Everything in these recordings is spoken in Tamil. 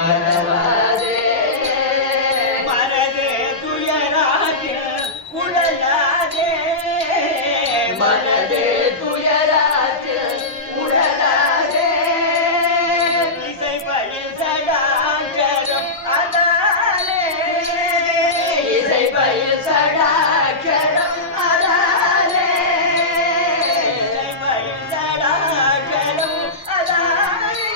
மறவாதே மனதே துயராதே உடலாதே மனதே துயராதே உடலாதே இசை பயில் சடாச்சரம் அதாலே இசை பயில் சடாச்சரம் அதாலே இசை பயில் சடாச்சரம் அதாலே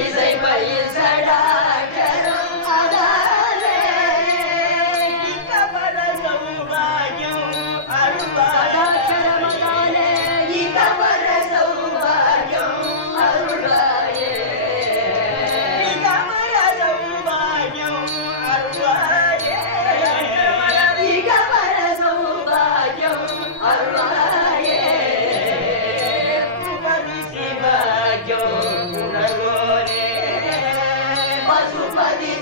இசை பயில் சடாச்சரம் அதாலே இக்கபர சௌபாகியம் அருள்வாயே இக்கபர சௌபாகியம் அருள்வாயே இக்கபர சௌபாகியம் அருள்வாயே இக்கபர சௌபாகியம் அருள்வாயே பசுபதி சிவாகியம் உணர்வோனே பசுபதி